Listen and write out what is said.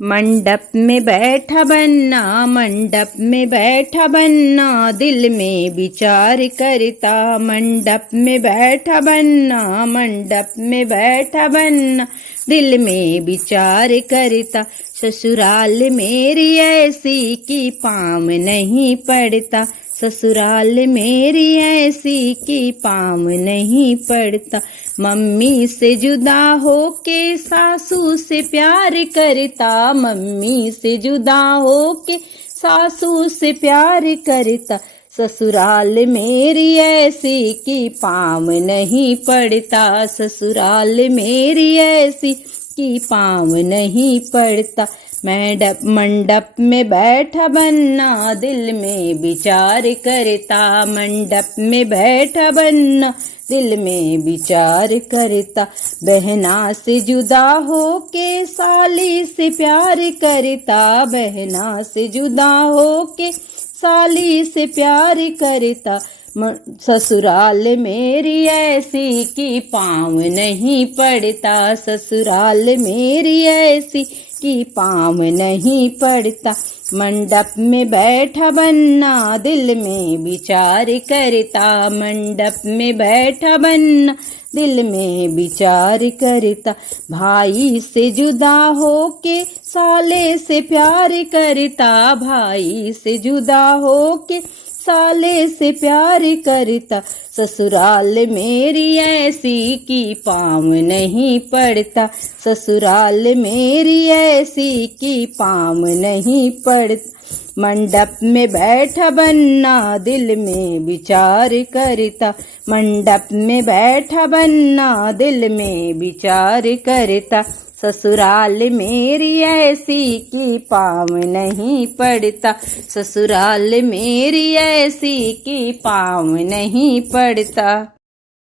मंडप में बैठा बन्ना, मंडप में बैठा बन्ना, दिल में विचार करता। मंडप में बैठा बन्ना, मंडप में बैठा बन्ना, दिल में विचार करता। ससुराल मेरी ऐसी कि पाँव नहीं पड़ता, ससुराल मेरी ऐसी कि पाँव नहीं पड़ता। मम्मी से जुदा होके सासू से प्यार करता, मम्मी से जुदा होके सासू से प्यार करता। ससुराल मेरी ऐसी कि पाँव नहीं पड़ता, ससुराल मेरी ऐसी कि पाँव नहीं पड़ता। मंडप में बैठा बन्ना, दिल में विचार करता। मंडप में बैठा बन्ना, दिल में विचार करता। बहना से जुदा होके साली से प्यार करता, बहना से जुदा होके साली से प्यार करता। ससुराल मेरी ऐसी कि पाँव नहीं पड़ता, ससुराल मेरी ऐसी कि पाँव नहीं पड़ता। मंडप में बैठा बन्ना, दिल में विचार करता। मंडप में बैठा बन्ना, दिल में विचार करता। भाई से जुदा होके साले से प्यार करता, भाई से जुदा होके साले से प्यार करता। ससुराल मेरी ऐसी कि पाँव नहीं पड़ता, ससुराल मेरी ऐसी कि पाँव नहीं पड़ता। मंडप में बैठा बन्ना, दिल में विचार करता। मंडप में बैठा बन्ना, दिल में विचार करता। ससुराल मेरी ऐसी कि पाँव नहीं पड़ता, ससुराल मेरी ऐसी कि पाँव नहीं पड़ता।